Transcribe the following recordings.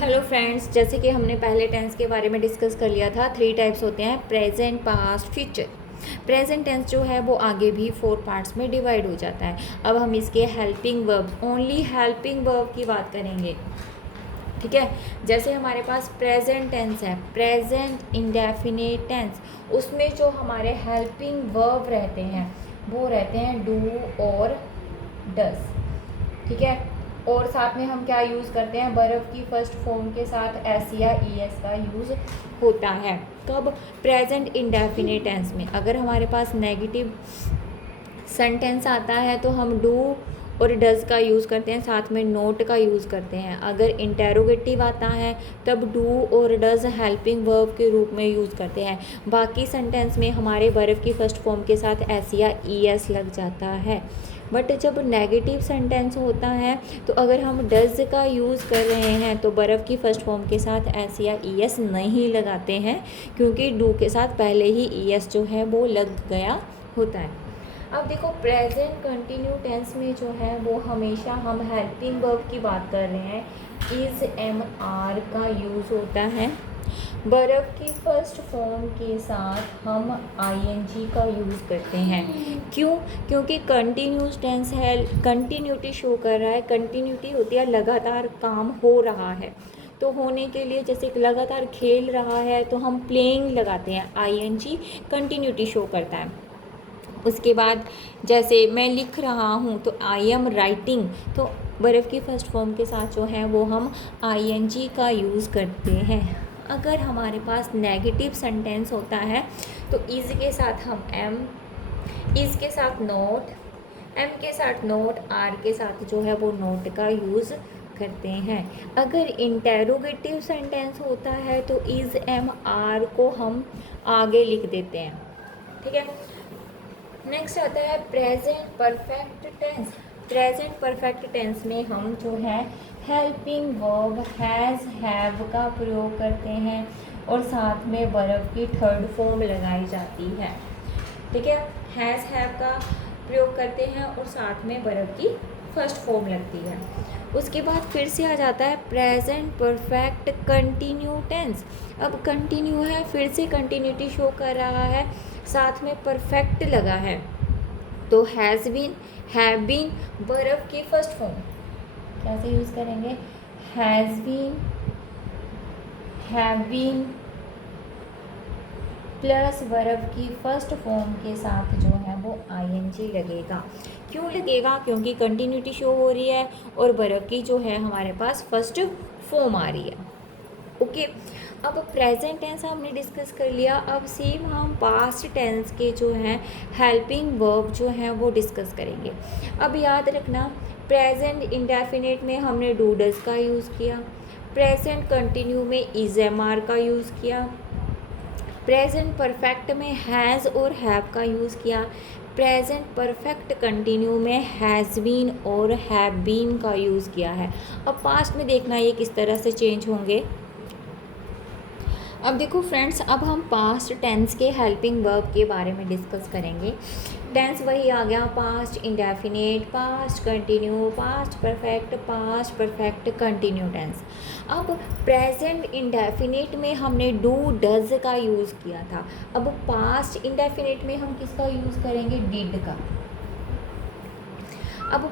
Hello friends, जैसे कि हमने पहले टेंस के बारे में डिस्कस कर लिया था। 3 टाइप्स होते हैं, present, past, future. Present tense जो है वो आगे भी 4 पार्ट्स में डिवाइड हो जाता है। अब हम इसके helping verb, only helping verb की बात करेंगे। ठीक है, जैसे हमारे पास प्रेजेंट टेंस है, प्रेजेंट इंडेफिनिट टेंस, उसमें जो हमारे हेल्पिंग वर्ब रहते हैं वो रहते हैं डू और डस। ठीक है, और साथ में हम क्या यूज़ करते हैं, बर्फ़ की फर्स्ट फॉर्म के साथ एस या ई एस का यूज़ होता है। कब? प्रेजेंट इंडेफिनिट टेंस में। अगर हमारे पास नेगेटिव सेंटेंस आता है तो हम डू और डज का यूज़ करते हैं, साथ में नोट का यूज़ करते हैं। अगर इंटेरोगेटिव आता है तब डू और डज हेल्पिंग वर्ब के रूप में यूज़ करते हैं। बाकी सेंटेंस में हमारे बर्फ़ की फर्स्ट फॉर्म के साथ एस या ई एस लग जाता है। बट जब नेगेटिव सेंटेंस होता है तो अगर हम डज का यूज़ कर रहे हैं तो बर्फ़ की फर्स्ट फॉर्म के साथ एस या ई एस नहीं लगाते हैं, क्योंकि डू के साथ पहले ही ई एस जो है वो लग गया होता है। अब देखो, प्रेजेंट कंटिन्यू टेंस में जो है वो हमेशा हम हेल्पिंग वर्ब की बात कर रहे हैं। इज़ एम आर का यूज़ होता है। बर्फ़ की फर्स्ट फॉर्म के साथ हम आईएनजी का यूज़ करते हैं। क्यों? क्योंकि कंटिन्यूस टेंस है, कंटिन्यूटी शो कर रहा है। कंटिन्यूटी होती है लगातार काम हो रहा है, तो होने के लिए जैसे लगातार खेल रहा है तो हम प्लेइंग लगाते हैं, आईएनजी कंटिन्यूटी शो करता है। उसके बाद जैसे मैं लिख रहा हूँ तो आई एम राइटिंग, तो बर्फ़ की फर्स्ट फॉर्म के साथ जो है वो हम आईएनजी का यूज़ करते हैं। अगर हमारे पास नेगेटिव सेंटेंस होता है तो इज़ के साथ हम एम, इज़ के साथ नोट, एम के साथ नोट, आर के साथ जो है वो नोट का यूज़ करते हैं। अगर इंटेरोगेटिव सेंटेंस होता है तो इज़ एम आर को हम आगे लिख देते हैं। ठीक है, नेक्स्ट आता है present perfect tense. Present perfect tense में हम जो है हेल्पिंग वर्ब हैज़, हैव का प्रयोग करते हैं और साथ में बर्फ़ की थर्ड फॉर्म लगाई जाती है। ठीक है, हैज़, हैव का प्रयोग करते हैं और साथ में बर्फ़ की फर्स्ट फॉर्म लगती है। उसके बाद फिर से आ जाता है प्रेजेंट परफेक्ट कंटिन्यू टेंस। अब कंटिन्यू है, फिर से कंटिन्यूटी शो कर रहा है, साथ में परफेक्ट लगा है, तो has been, have been, verb की फर्स्ट फॉर्म कैसे यूज़ करेंगे, has been, have been plus verb की फर्स्ट फॉर्म के साथ जो है वो आईएनजी लगेगा। क्यों लगेगा? क्योंकि कंटिन्यूटी शो हो रही है और बर्फ़ की जो है हमारे पास फर्स्ट फॉर्म आ रही है। ओके, अब प्रेजेंट टेंस हमने डिस्कस कर लिया। अब सेम हम पास्ट टेंस के जो हैं हेल्पिंग वर्ब जो हैं वो डिस्कस करेंगे। अब याद रखना, प्रेजेंट इंडेफिनिट में हमने डू डज का यूज़ किया, प्रेजेंट कंटिन्यू में इज़ एम आर का यूज़ किया, प्रेजेंट परफेक्ट में हैज़ और हैव का यूज़ किया, प्रेजेंट परफेक्ट कंटिन्यू में हैज़ बीन और हैव बीन का यूज़ किया है। अब पास्ट में देखना ये किस तरह से चेंज होंगे। अब देखो फ्रेंड्स, अब हम पास्ट टेंस के हेल्पिंग वर्ब के बारे में डिस्कस करेंगे। टेंस वही आ गया, past indefinite, past continue, past perfect continue tense. अब प्रेजेंट इंडेफिनिट में हमने डू डज का यूज़ किया था। अब पास्ट इंडेफिनिट में हम किसका यूज़ करेंगे, डिड का। अब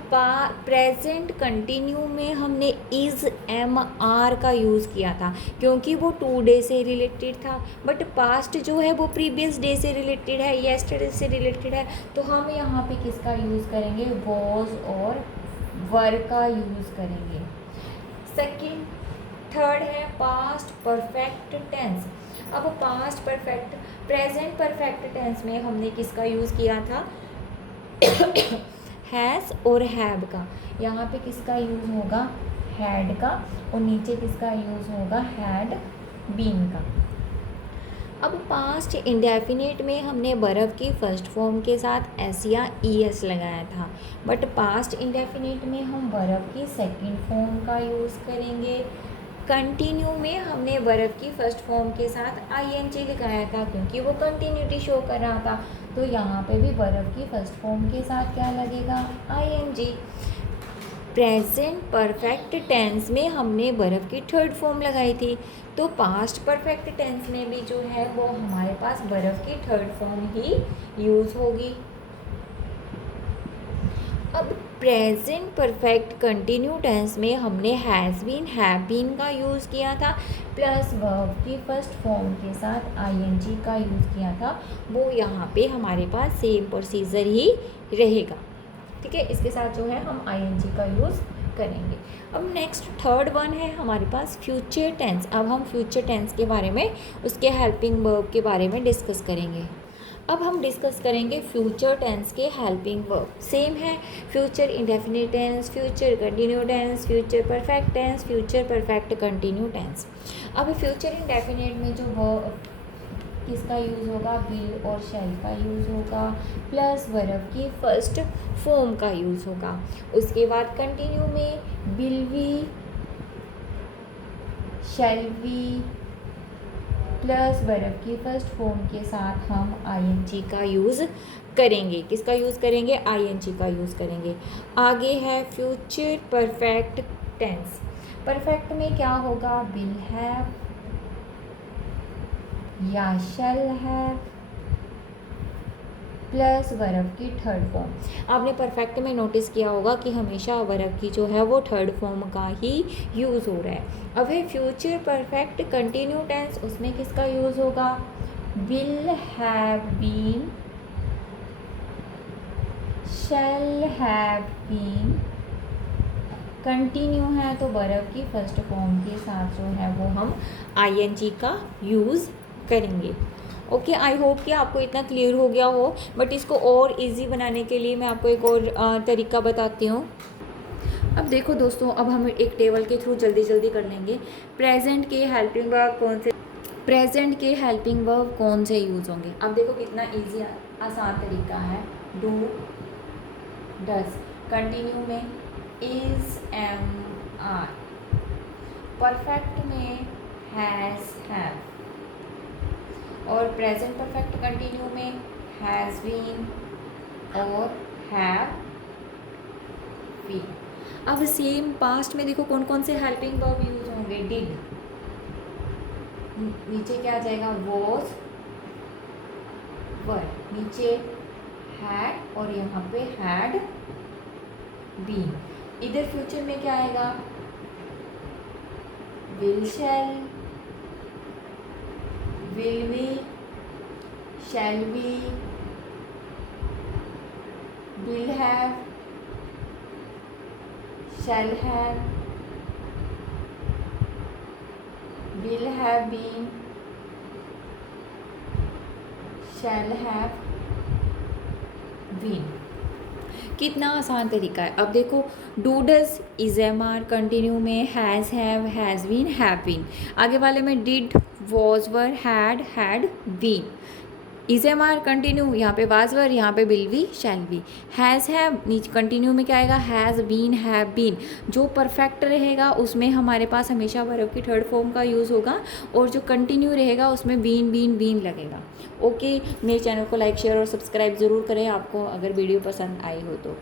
प्रेजेंट कंटिन्यू में हमने इज़ एम आर का यूज़ किया था, क्योंकि वो 2 डे से रिलेटेड था। बट पास्ट जो है वो प्रीवियस डे से रिलेटेड है, येस्टरडे से रिलेटेड है, तो हम यहाँ पे किसका यूज़ करेंगे, वॉज और वर का यूज़ करेंगे। सेकंड, थर्ड है पास्ट परफेक्ट टेंस। अब past perfect, present perfect tense में हमने किसका यूज़ किया था, हैज़ और हैव का। यहाँ पे किसका यूज़ होगा, हैड का, और नीचे किसका यूज़ होगा, हैड बीन का। अब पास्ट इंडेफिनिट में हमने बर्फ़ की फर्स्ट फॉर्म के साथ एस या ई एस लगाया था, बट पास्ट इंडेफिनिट में हम बर्फ़ की सेकंड फॉर्म का यूज़ करेंगे। कंटिन्यू में हमने बर्फ़ की फर्स्ट फॉर्म के साथ आईएनजी लगाया था, क्योंकि वो कंटिन्यूटी शो कर रहा था, तो यहाँ पे भी बर्फ़ की फर्स्ट फॉर्म के साथ क्या लगेगा, आईएनजी। प्रेजेंट परफेक्ट टेंस में हमने बर्फ़ की थर्ड फॉर्म लगाई थी, तो पास्ट परफेक्ट टेंस में भी जो है वो हमारे पास बर्फ़ की थर्ड फॉर्म ही यूज़ होगी। अब प्रेजेंट परफेक्ट कंटिन्यू टेंस में हमने हैज़ बीन हैव बीन का यूज़ किया था, प्लस वर्ब की फर्स्ट फॉर्म के साथ आईएनजी का यूज़ किया था। वो यहाँ पे हमारे पास सेम प्रोसीजर ही रहेगा। ठीक है, इसके साथ जो है हम आईएनजी का यूज़ करेंगे। अब नेक्स्ट थर्ड वन है हमारे पास फ्यूचर टेंस। अब हम फ्यूचर टेंस के बारे में, उसके हेल्पिंग वर्ब के बारे में डिस्कस करेंगे। अब हम डिस्कस करेंगे फ्यूचर टेंस के हेल्पिंग वर्ब। सेम है, future indefinite tense, future continue tense, future perfect tense, future perfect continue tense. अब फ्यूचर इंडेफिनिट में जो वर्ब किसका यूज़ होगा, विल और शैल का यूज़ होगा, प्लस वर्ब की फर्स्ट फॉर्म का यूज़ होगा। उसके बाद कंटिन्यू में will be, shall be, plus verb की फर्स्ट फॉर्म के साथ हम आईएनजी का यूज़ करेंगे। किसका यूज़ करेंगे, आईएनजी का यूज़ करेंगे। आगे है फ्यूचर परफेक्ट टेंस। परफेक्ट में क्या होगा, विल हैव या शैल हैव प्लस वर्ब की थर्ड फॉर्म। आपने परफेक्ट में नोटिस किया होगा कि हमेशा वर्ब की जो है वो थर्ड फॉर्म का ही यूज़ हो रहा है। अब है फ्यूचर परफेक्ट कंटिन्यू टेंस, उसमें किसका यूज़ होगा, will have been, shall have been, continue है तो वर्ब की फर्स्ट फॉर्म के साथ जो है वो हम आईएनजी का यूज़ करेंगे। ओके, आई होप कि आपको इतना क्लियर हो गया हो, बट इसको और इजी बनाने के लिए मैं आपको एक और तरीका बताती हूँ। अब देखो दोस्तों, अब हम एक टेबल के थ्रू जल्दी जल्दी कर लेंगे। प्रेजेंट के हेल्पिंग वर्ब कौन से यूज़ होंगे। अब देखो कितना इजी आसान तरीका है। डू, डज, कंटिन्यू में इज, एम, आर, परफेक्ट में हैज़, हैव, और प्रेजेंट परफेक्ट कंटिन्यू में हैज़ बीन और हैव बीन। अब सेम पास्ट में देखो कौन कौन से हेल्पिंग वर्ब यूज होंगे। डिड, नीचे क्या आ जाएगा, वॉज, वर, नीचे हैड और यहाँ पे हैड बीन। इधर फ्यूचर में क्या आएगा, will, shall, will be, shall be, will have, shall have, will have been, shall have been। कितना आसान तरीका है। अब देखो, do, does, is, am, are, continue में has, have, has been, have been. आगे वाले में did, was, were, had been. Is, am, are, continue, यहाँ पे वाज, वर, यहाँ पे will be, shall be. Has, have, नीचे कंटिन्यू में क्या आएगा, हैज़ बीन, हैव बीन। जो परफेक्ट रहेगा उसमें हमारे पास हमेशा वर्ब की थर्ड फॉर्म का यूज़ होगा, और जो कंटिन्यू रहेगा उसमें बीन लगेगा। ओके, मेरे चैनल को लाइक, शेयर और सब्सक्राइब ज़रूर करें आपको अगर वीडियो पसंद आई हो तो।